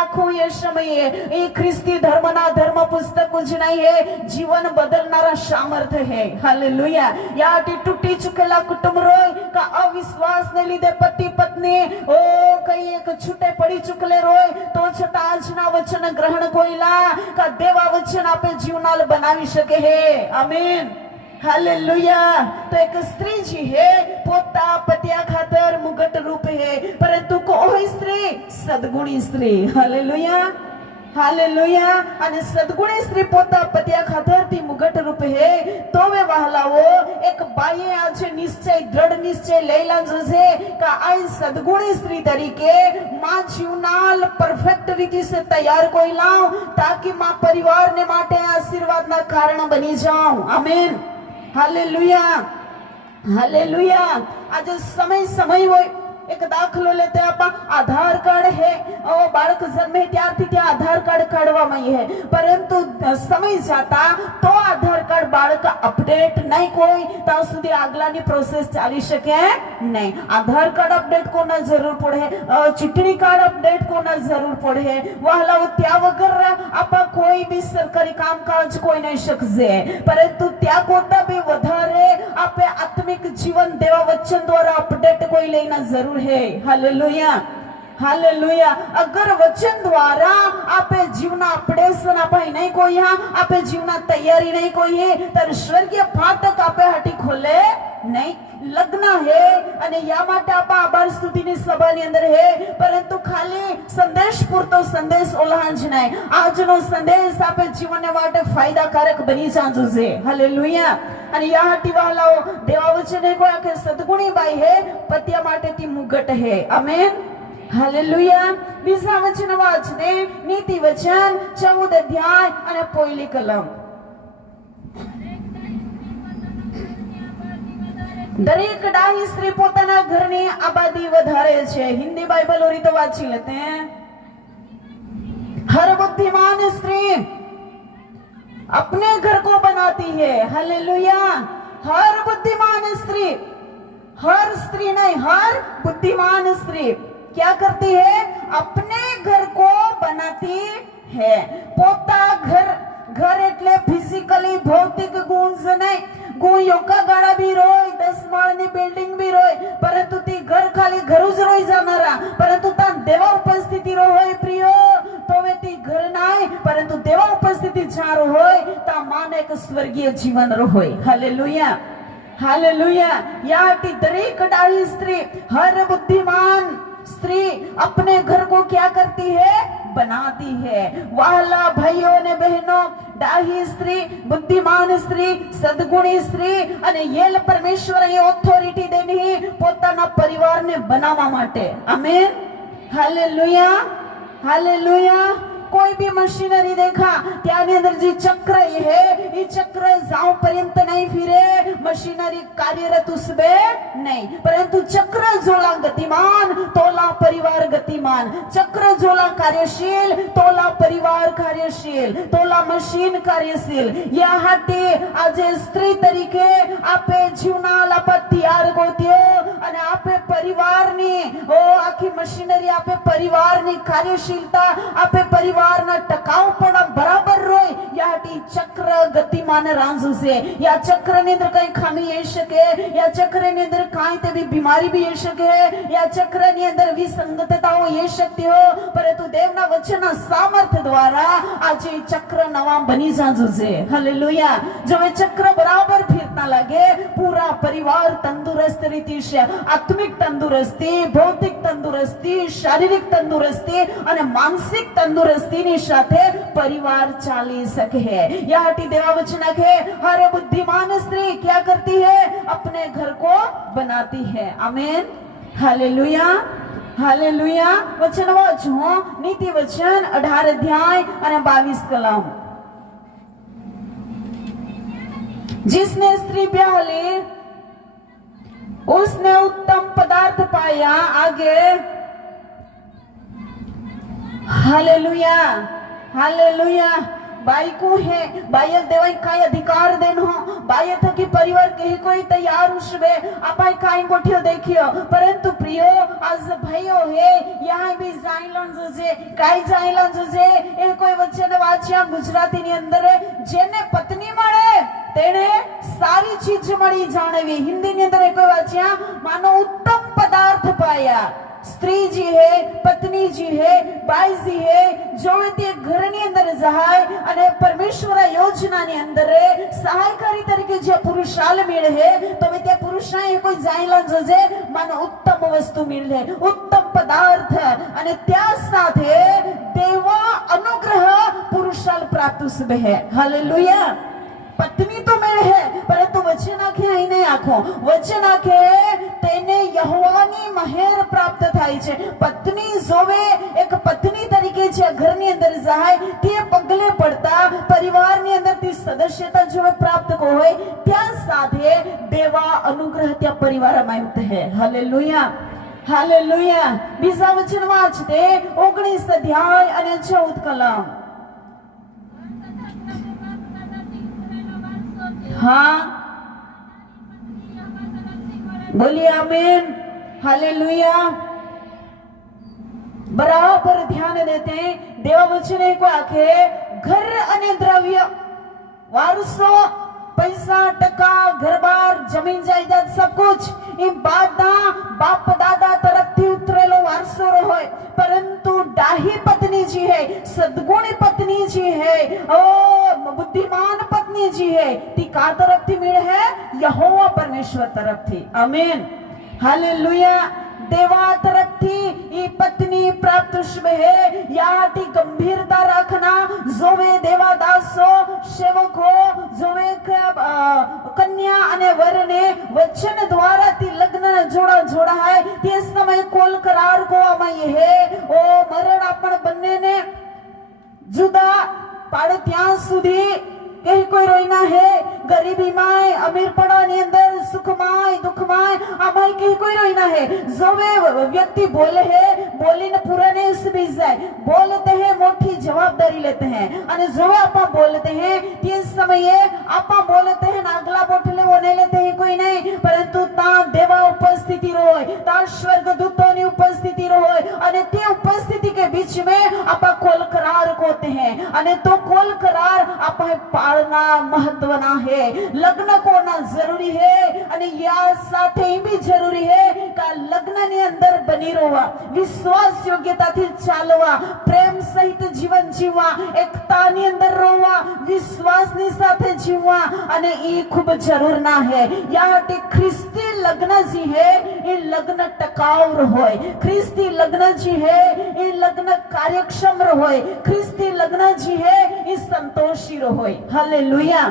આખું એ સમયે એ ખ્રિસ્તી ધર્મના ધર્મ પુસ્તકો જ નહીં હે, જીવન બદલનારા સામર્થ્ય હે. હાલેલુયા. યાટી તૂટી ચૂકેલા કુટુંબ રોય કે અવિશ્વાસને લીધે પતિ પત્ની કઈ એક છૂટે પડી ચૂકેલે રોય તો છતાં આજના વચન ગ્રહણ કોઈલા કે દેવા વચન આપે જીવનાલ બનાવી શકે હે. આમીન. हालेलुया. तो एक स्त्री जी है पोता पतिया खातर मुगट रूप है, परंतु कोई स्त्री सदगुणी स्त्री. हालेलुया. हालेलुया. અને સદગુણી સ્ત્રી પોતા પતિયા ખાતર થી મુગટ રૂપ હે તો વે વહાલાઓ એક બાઈએ આજે નિશ્ચય દ્રઢ નિશ્ચય લેલા જશે કે આ સદગુણી સ્ત્રી તરીકે માં જીવનાલ પરફેક્ટ રીતે સે તૈયાર કોઈ લાવ તાકી માં પરિવારને માટે આશીર્વાદના કારણ બની જાઉં. આમીન. हालेलुया. हालेलुया. आज समय समय હોય एक दाखलो लेते आप आधार कार्ड है और बालक जन्मे त्यारथी त्या आधार कार्ड काढवामां है, परंतु समय जाता तो आधार कार्ड बालक अपडेट नहीं कोई ત્યાં સુધી આગલાની પ્રોસેસ ચાલી શકે નહીં. આધાર કાર્ડ અપડેટ કોના જરૂર પડે, ચૂંટણી કાર્ડ અપડેટ કોના જરૂર પડે. વહાલાઓ ત્યાં વગર આપા કોઈ બી સરકારી કામકાજ કોઈ નહીં શકશે, પરંતુ ત્યાં કોતા બી વધારે આપે આત્મિક જીવન દેવા વચન દ્વારા અપડેટ કોઈ લઈને જરૂર है. हालेलुया. हालेलुया. अगर वचन द्वारा आपे जीवना अपडेशन आपे नहीं कोई है, आपे जीवना तैयारी नहीं कोई है, तर स्वर्गीय फाटक आपे हटी खोले नहीं. लग्न है અને યા માટે આપા આભાર સ્તુતિની સભાની અંદર હે, પરંતુ ખાલી સંદેશ પૂરતો સંદેશ ઓલાંજ નહીં. આજનો સંદેશ આપે જીવનને માટે ફાયદાકારક બની જાજો છે. હાલેલુયા. અને યા હટી વાલાઓ દેવા વચને કોઈ કે સદગુણી બાઈ હે પતિયા માટે તી મુગટ હે. આમેન. હાલેલુયા. બીજા વચન વાંચને નીતિ વચન 14 અધ્યાય અને પહેલી કલમ. दरेक डाही स्त्री पोताना घरनी आबादी વધારે છે. हिंदी बाइबल और तो वाची लेते हैं. हर बुद्धिमान स्त्री अपने घर को बनाती है. हालेलुया. हर बुद्धिमान स्त्री, हर स्त्री नहीं, हर बुद्धिमान स्त्री क्या करती है? अपने घर को बनाती है. पोता घर, घर એટલે ફિઝિકલી ભૌતિક ગુણ જ નહીં, કોઈ યોકા ગાડા બી રોય, 10 માળની બિલ્ડિંગ બી રોય, પરંતુ તી ઘર ખાલી ઘરું જ રોઈ જાનારા, પરંતુ તા દેવા ઉપસ્થિતિ રો હોય પ્રિયો તો વે તી ઘર નાય, પરંતુ દેવા ઉપસ્થિતિ જારો હોય તા માને એક સ્વર્ગીય જીવન રો હોય. હાલેલુયા. हालेलुया. याटी दरेक डाही स्त्री, हर बुद्धिमान स्त्री अपने घर को क्या करती है? बनाती है. वाला भाइयों ने बहनों, डाही स्त्री, बुद्धिमान स्त्री, सदगुणी स्त्री અને યેલ પરમેશ્વર એ ઓથોરિટી દેની પોતાના પરિવારને બનાવવા માટે. આમેન. હાલેલુયા. હાલેલુયા. कोई भी मशीनरी देखा त्यानी अंदर जी चक्र है, ये चक्र जाओ पर्यंत नहीं फिरे, मशीनरी कार्यरत उसबे नहीं, परंतु चक्र जोला गतिमान तोला परिवार गतिमान. चक्र जोला कार्यशील तोला परिवार कार्यशील, तोला मशीन कार्यशील. या हाटे आज स्त्री तरीके आपे जीवनाल आपा तैयार गोत्यो અને આપે પરિવારની આખી મશીનરી આપે પરિવારની કાર્યશીલતા આપે પરિવારના ટકાઉપણા બરાબર રોય. યાટી ચક્ર ગતિમાન રાંઝુ છે. યા ચક્રની અંદર કઈ ખામી આવી શકે, યા ચક્રની અંદર કાંઈ તેવી બીમારી બી આવી શકે, યા ચક્રની અંદર વિસંગતતાઓ આવી શકતી હો, પરંતુ દેવના વચનના સામર્થ્ય દ્વારા આજે ચક્ર નવા બની જાજુ છે. હાલેલુયા. જો એ ચક્ર બરાબર ફિરતા લાગે, પૂરા પરિવાર તંદુરસ્ત રીતે છે. आत्मिक तंदुरस्ती, भौतिक तंदुरस्ती, शारीरिक तंदुरस्ती અને માનસિક તંદુરસ્તીની સાથે પરિવાર ચાલી શકે है. याटी देवा वचन है हर बुद्धिमान स्त्री क्या करती है? अपने घर को बनाती है. आमीन. हालेलुया. हालेलुया. वचन वाचो नीति वचन 18 अध्याय અને 22 कलम. जिसने स्त्री ब्याह ली उसने उत्तम पदार्थ पाया. आगे. हालेलुया. हालेलुया. बायको है बायल देवाई काय अधिकार देनो बाय थकी परिवार कही कोई तैयार उठबे अपाय काय गोठियो देखियो परंतु प्रियो आज भाइयो है यहाँ भी जाइलन जोजे काय जाइलन जोजे ए कोई वचन वाच्या गुजराती ની અંદર જેને પત્ની મળે તેને સારી ચીજ મળી જાણવી हिंदी ની અંદર કોઈ વાચ્યા માનો उत्तम पदार्थ पाया स्त्री जी है पत्नी जी है बाई जी है जो ते घर ની અંદર જાય અને પરમેશ્વર યોજના ની અંદર સહાયકારી તરીકે જે પુરુષાલ મેળે હે તો તે પુરુષા એ કોઈ જાઈલા જોજે માનો ઉત્તમ વસ્તુ મેળે ઉત્તમ પદાર્થ અને त्या સાથે દેવા अनुग्रह पुरुषाल प्राप्त सुबह है हालेलुया पत्नी तो मेरे है परंतु वचन आखे आई नहीं आखो वचन आखे तेने यहोवानी महेर प्राप्त थाई छे पत्नी जोवे एक पत्नी तरीके जे घर ની અંદર જાય તે પગલે પડતા પરિવાર ની અંદર થી સદસ્યતા જોવે प्राप्त को होय त्या સાથે દેવા अनुग्रह त्या परिवाરમાં આવતે है हालेलुया हालेलुया બીજા વચન વાંચતે 19 અધ્યાય અને 14 કલમ हाँ बोलिए आमीन हालेलुया बराबर ध्यान देते हैं देव वचन को आखे घर अने द्रव्य वारसो पैसा टका घर बार जमीन जायदाद सब कुछ इ बाप दादा तरफ थी उतरेलो वारसो होय परंतु डाही पत्नी जी है सद्गुणी पत्नी जी है ओ बुद्धिमान पत्नी जी है ती का तरफ थी मिल है यहोवा परमेश्वर तरफ थी आमीन हालेलुया देवा तरफ थी ये पत्नी प्राप्त है याटी गंभीरता रखना जोवे देवा दासो सेवको जोवे कन्या अने वरने वचन द्वारा ती लग्न जोड़ा है ते समय कोल करार को आमाई है ओ मरण आपण बन्ने ने जुदा पाड़े त्यां सुधी कहीं कोई रोईना है गरीबी माय अमीर पड़ा नी अंदर सुख माय दुख माय आमाय कहीं कोई रोईना है जो वे व्यक्ति बोले है बोली न पूरा नहीं उस बीच जाए बोलते हैं मोटी जवाबदारी लेते हैं अने जो वे आपा बोलते हैं तीन समय आपा बोलते हैं नागला बोटले वो नहीं लेते हैं कोई नहीं परंतु ता देवा उपस्थिति रोय ता स्वर्ग दूतों की उपस्थिति रोय अने ते उपस्थिति के बीच में आपा कोल करार कोते हैं अने तो कोल करार आपा पालना महत्वना है लग्न कोना जरूरी है अने या साथे भी जरूरी है का लग्न ની અંદર બની રહેવા વિશ્વાસ યોગ્યતાથી ચાલવા પ્રેમ સહિત જીવન જીવવા એકતાની અંદર રહેવા વિશ્વાસની સાથે જીવવા અને ઈ ખૂબ જરૂરના है याटे ख्रिस्ती लग्न जी है ये लग्न टकाऊ होय ख्रिस्ती लग्न जी है ये लग्न कार्यक्षम होय ख्रिस्ती लग्न जी है ये संतोषी होय हालेलुया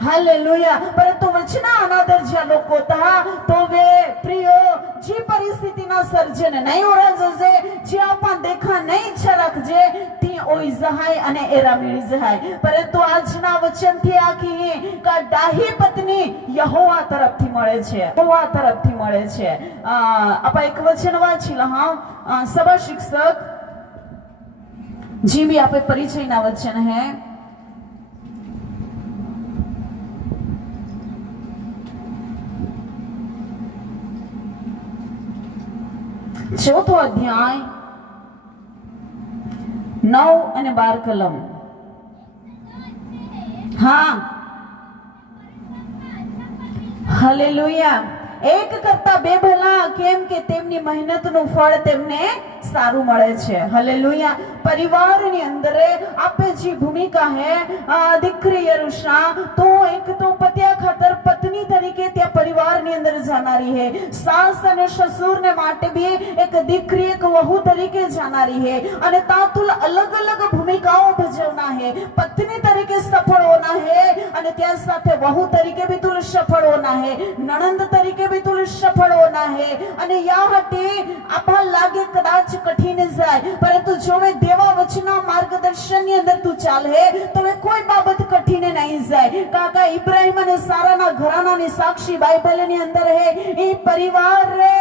हालेलुया परंतु वचना अनादर ज्या लोक होता तो वे प्रियो जी परिस्थिति ना सर्जन नहीं हो रहा जे जे आपा देखा नहीं इच्छा रखजे ती ओई जहाय अने एरा मिली जहाय परंतु આજના વચન થી આખી કા ડાહી પત્ની યહોવા તરફથી મળે છે યહોવા તરફથી મળે છે આપા એક વચન વાંચી લો હા સભા શિક્ષક जी भी आपे परिचयना वचन है चौथो अध्याय 9 અને 12 કલમ हाँ हालेलुया एक करता बे भला केम के तेमनी मेहनत नु फळ तेमने सारू મળે છે हालेलुया परिवार ની અંદર આપે जी भूमिका है દીકરી યરુષા तो एक तो पतिया खातर पत्नी तरीके त्या परिवार ની અંદર जानारी है सास અને ससुर ने માટે भी एक દીકરી एक वहू तरीके जानारी है અને तातुल अलग अलग भूमिकाओं भजवना है पत्नी तरीके सफल होना है અને त्या साथे वहू तरीके भी तुल सफल होना है नणंद तरीके भी तुल सफल होना है અને या हटे आपा लागे कदाच कठिन जाए परंतु जो वे देवा वचना मार्गदर्शन ની અંદર તું ચાલે તો વે કોઈ બાબત કઠિન નહીં જાય કાકા ઇબ્રાહીમ અને સારાના ઘરાનાની સાક્ષી બાઇબલની અંદર है એ પરિવાર રે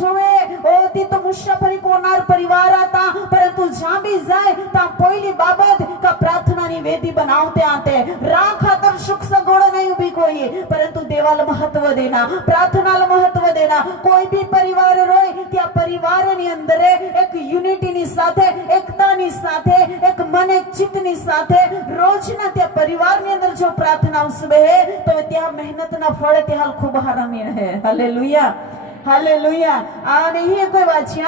જોવે ઓતી તો મુસાફરી કોનાર પરિવાર હતા परंतु જ્યાં भी જાય તા પહેલી બાબત કા પ્રાર્થના प्रार्थनाની વેદી બનાવતે આતે રા ખાતર સુખ સગવડ નહીં ઊભી કોઈ, પરંતુ દેવાલ મહત્વ દેના, પ્રાર્થનાલ મહત્વ દેના. કોઈ બી પરિવાર હોય ત્યાં પરિવારની અંદર એક યુનિટીની સાથે, એકતાની સાથે, એક મન એક ચિત્તની સાથે રોજના ત્યાં પરિવારની અંદર જો પ્રાર્થના ઉસબે તો ત્યાં મહેનતના ફળ ત્યાં ખૂબ હરામી રહે. Hallelujah, hallelujah. અને એ કોઈ વાત છે,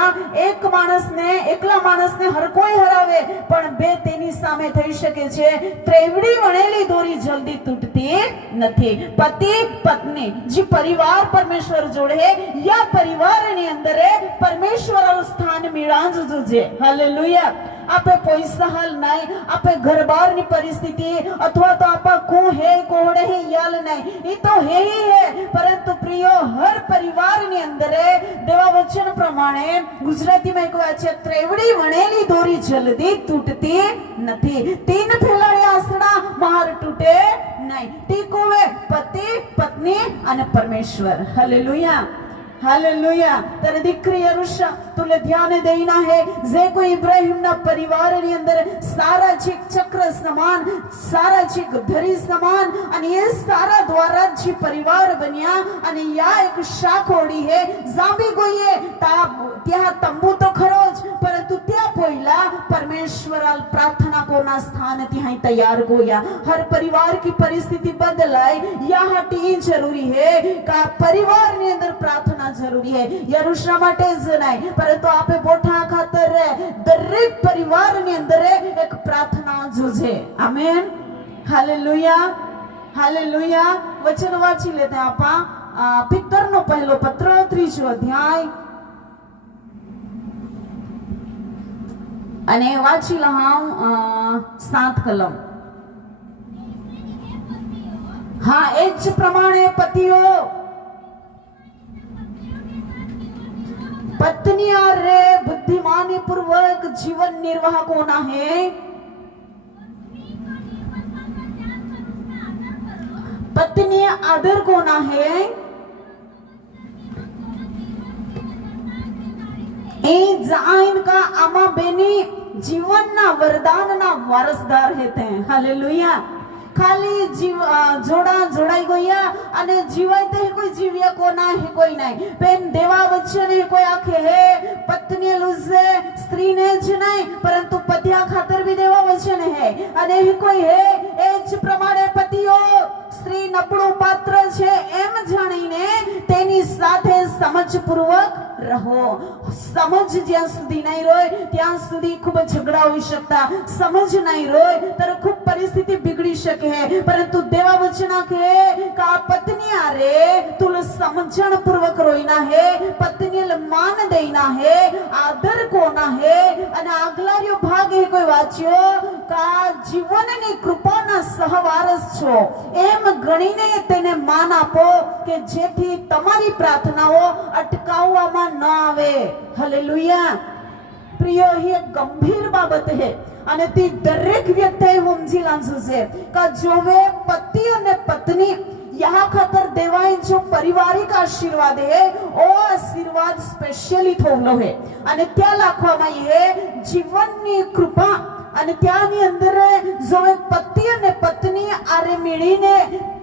એક માણસને, એકલા માણસને હર કોઈ હરાવે પણ બે તેની સામે થઈ શકે છે. ત્રેવડી વણેલી દોરી જલ્દી તૂટતી નથી. પતિ પત્ની જે પરિવાર પરમેશ્વર જોડે યા પરિવારની અંદર પરમેશ્વરનું સ્થાન મિળાંજ જોજે. હાલેલુયા. આપે પૈસા હાલ નહીં, આપે ઘર બહારની પરિસ્થિતિ અથવા તો આપા કો હે કોડે હે યાલ નહીં, એ તો હે ही है. પરંતુ પ્રિયો હર પરિવારની અંદર દેવા વચન પ્રમાણે ગુજરાતીમાં એક વાત છે, ત્રેવડી વણેલી દોરી જલ્દી તૂટતી નથી. તીન ફેલાડે આસણા માર તૂટે નહીં. તી કોવે પતિ પત્ની અને પરમેશ્વર. Hallelujah, hallelujah. तेरे દીકરી યરુશા તુલે ધ્યાન દેના હે, જે કોઈ ઇબ્રાહિમના પરિવારની અંદર સારા છે ચક્ર સમાન, સારા છે ધરી સમાન, અને એ સારા દ્વારા જે પરિવાર બન્યા અને યા એક શાખોડી હે જાંબી ગોઈએ ત્યાં તંબુ તો ખરો જ, પરંતુ ત્યાં પોઈલા પરમેશ્વરાલ પ્રાર્થના કોના સ્થાન ત્યાં તૈયાર ગોયા. હર પરિવાર की परिस्थिति बदलाए यहाँ टी जरूरी है का परिवार ની અંદર પ્રાર્થના જરૂરી है. યરુશા માટે જ નહીં પરંતુ આપે બોઠા ખાતર દરેક પરિવારની અંદર એક પ્રાર્થના જોજે. Amen, hallelujah, hallelujah. વચન વાંચી લેતે આપા પિત્તરનો પહેલો પત્ર 3 અધ્યાય અને વાંચી લહાઉં 7 કલમ. હા, એ જ પ્રમાણે પતિઓ पत्नियां रे बुद्धिमानी पूर्वक जीवन निर्वाह कोना है. पत्नी आदर कोना है. ए जाइन का आमा बेनी जीवन ना वरदान ना वारसदार हेते हैं. हालेलुया. खाली जीव जोड़ा जोड़ाई गया અને જીવાય તે કોઈ જીવ્યા કોના હે કોઈ નહીં. પેન દેવા વચન હે કોઈ આખે હે પત્ની લુઝે સ્ત્રીને જ નહીં પરંતુ પતિયા ખાતર બી દેવા વચન હે. અને હે કોઈ હે એ જ પ્રમાણે પતિઓ સ્ત્રી નબળું પાત્ર છે એમ જાણીને તેની સાથે સમજપૂર્વક રહો. સમજ જ્યાં સુધી નહીં રોય ત્યાં સુધી ખૂબ ઝઘડા હોઈ શકતા. સમજ નહીં રોય ત્યારે ખૂબ પરિસ્થિતિ बिगड़ी શકે. परंतु देवा वचना के का पत्नी आरे तुल समझण पूर्वक रोईना है, पत्नी मान देना है, आदर कोना है. અને આગલાર્યો ભાગ એ કોઈ વાંચ્યો કા જીવનની કૃપાના સહવારસ છો એમ ગણીને તેને માન આપો કે જેથી તમારી પ્રાર્થનાઓ અટકાવવામાં ન આવે. હાલેલુયા. પ્રિય, એ ગંભીર બાબત છે અને તે દરેક વ્યક્તિએ સમજી લાંજુ છે કે જોવે પતિ અને પત્ની यहाँ खातर देवाई जो पारिवारिक आशीर्वाद है ओ आशीर्वाद स्पेशली थोवलो है અને ત્યાં લખવામાં છે જીવનની કૃપા. અને ત્યાંની અંદર જો પતિ અને પત્ની આરે મળીને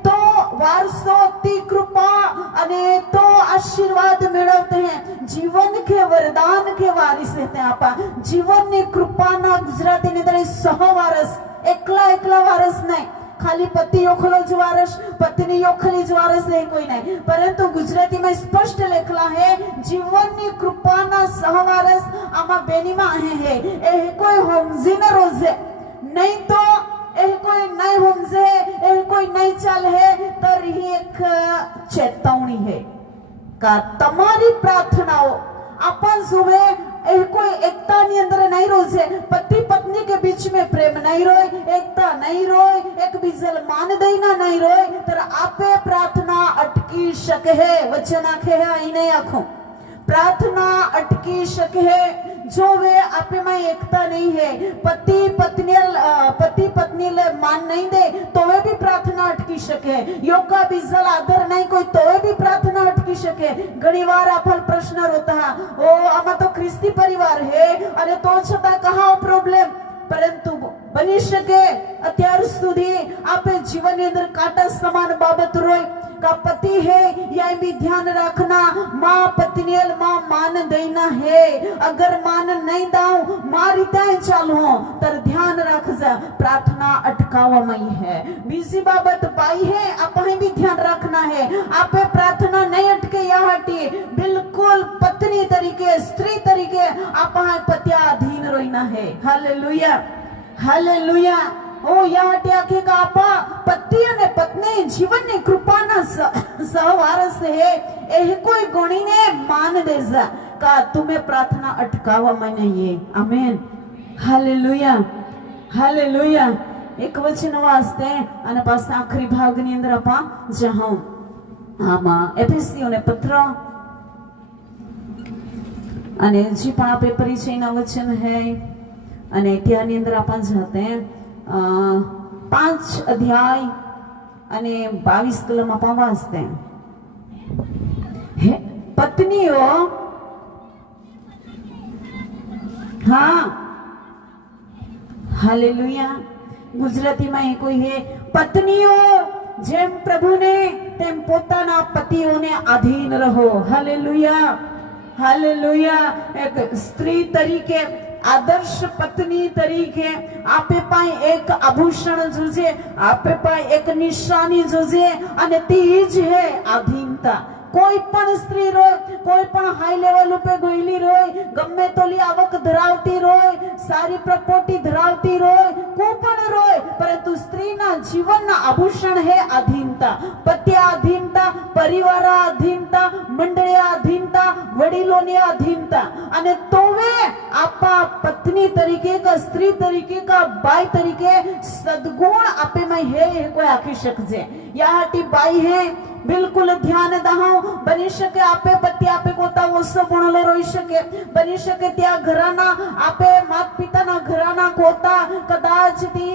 તો વારસો તી કૃપા અને તો આશીર્વાદ મેળવते हैं. जीवन के वरदान के वारिस हैं आपा. जीवनની કૃપાના ગુજરાતીની અંદર સહવારસ, એકલા એકલા વારસ નહીં, ખાલી પતિ ઓખલો જ વારસ, પત્ની ઓખલી જ વારસ નહીં, કોઈ નહીં, પરંતુ ગુજરાતીમાં સ્પષ્ટ લખેલા હે જીવનની કૃપાના સહવારસ આમાં બેનીમાં હે. એ કોઈ સમજી ન રોજે નહીં તો એ કોઈ નહીં સમજે, એ કોઈ નહીં ચાલે तर ही एक चेतावनी है का તમારી પ્રાર્થનાઓ अपन सुबह कोई एकता नी अंदर नहीं रोजे. पति पत्नी के बीच में प्रेम नहीं रोए, एकता नहीं रोए, एक बीजल मान देना नहीं रोए तर आपे प्रार्थना अटकी शके है. वचन आखे है आई नहीं आखो प्रार्थना अटकी शके है जो वे आपे में एकता नहीं है. पति पत्नी ले मान नहीं दे तो वे भी प्रार्थना अटकी शके. योग का बीजल आदर नहीं कोई तो वे भी प्रार्थना अटकी शके. घणी वार आपल प्रश्न होता है ओ आमा तो ख्रिस्ती परिवार है अरे तो छता कहा प्रॉब्लम. परंतु બની શકે અત્યાર સુધી આપે જીવનની અંદર કાંટા સમાન બાબત રોય का पति है यह भी ध्यान रखना माँ पत्नी माँ मान देना है अगर मान नहीं दाऊ मारी तय चालू तर ध्यान रख जा प्रार्थना अटकावा मई है बीजी बाबत पाई है आप भी ध्यान रखना है आपे प्रार्थना नहीं अटके यहाँ हटी बिल्कुल पत्नी तरीके स्त्री तरीके आप पत्या अधीन रोना है हालेलुया हालेलुया ओ या ट्याखे का आपा पति અને પત્ની જીવનની કૃપાના સહવારસ હે એ કોઈ ગણીને માન દેજા કા તુમે પ્રાર્થના અટકાવવામાં નહીં આમેન હાલેલુયા હાલેલુયા એક વચન વાસ્તે અને પાછા આખરી ભાગની અંદર આપા જહાં આમાં એફેસીઓને પત્ર અને જે પણ આપે પરિચયના વચન હે અને ત્યાંની અંદર આપા જાતે 5 अध्याय અને 22 कलम आप वाचते हैं पत्नियों हाँ हालेलुया गुजराती में कोई है पत्नियों जेम प्रभु ने तेम पोताना पतियों ने अधीन रहो हालेलुया हालेलुया एक स्त्री तरीके आदर्श पत्नी तरीके आपे पाए एक आभूषण जोजे आपे पाए एक निशानी जोजे અને તે જ હે આધીનતા કોઈ પણ સ્ત્રી રોય કોઈ પણ હાઈ લેવલ ઉપર ગયેલી રોય ગમે તોલી આવક ધરાવતી રોય સારી પ્રપોટી ધરાવતી રોય કોઈ પણ રોય પરંતુ સ્ત્રીના જીવનના આભૂષણ હે આધીનતા પત્યા આધીનતા પરિવાર આધીનતા મંડળી આધીનતા વડીલોની આધીનતા અને તોવે આપા પત્ની તરીકે का स्त्री तरीके का बाई तरीके सद्गुण आपे में है कोई आखी शकजे याटी बाई है बिल्कुल ध्यान दहाओ बनी शके आपे पति आपे कोता वसो गुणलो रोई शके बनी शके त्या घराना आपे मात पिताना घराना कोता कदाच ती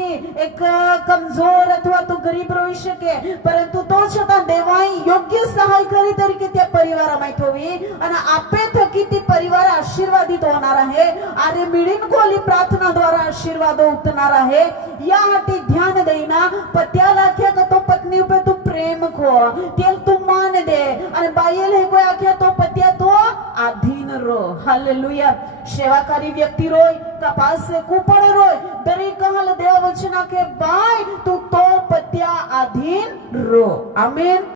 एक कमजोर अथवा तो गरीब रोई शके परंतु तो छता देवाई योग्य सहायकारी तरीके त्या परिवारामाय थोवी અને आपे थकी ती परिवार आशीर्वादित होणारा है अरे मिळीन कोली प्रार्थना द्वारा आशीर्वाद उतरणारा है यासाठी ध्यान देना पत्याला आख्या का तो पत्नी पे तू प्रेम खो तेल तू मान दे અને બાયલ હે કોઈ આખ્યા તો પત્યા તો આધીન રો હાલેલુયા સેવાકારી વ્યક્તિ રોય કપાસ से કુપણ રોય દરેક કહલ દેવ વચના કે બાય તું તો પત્યા આધીન રો આમેન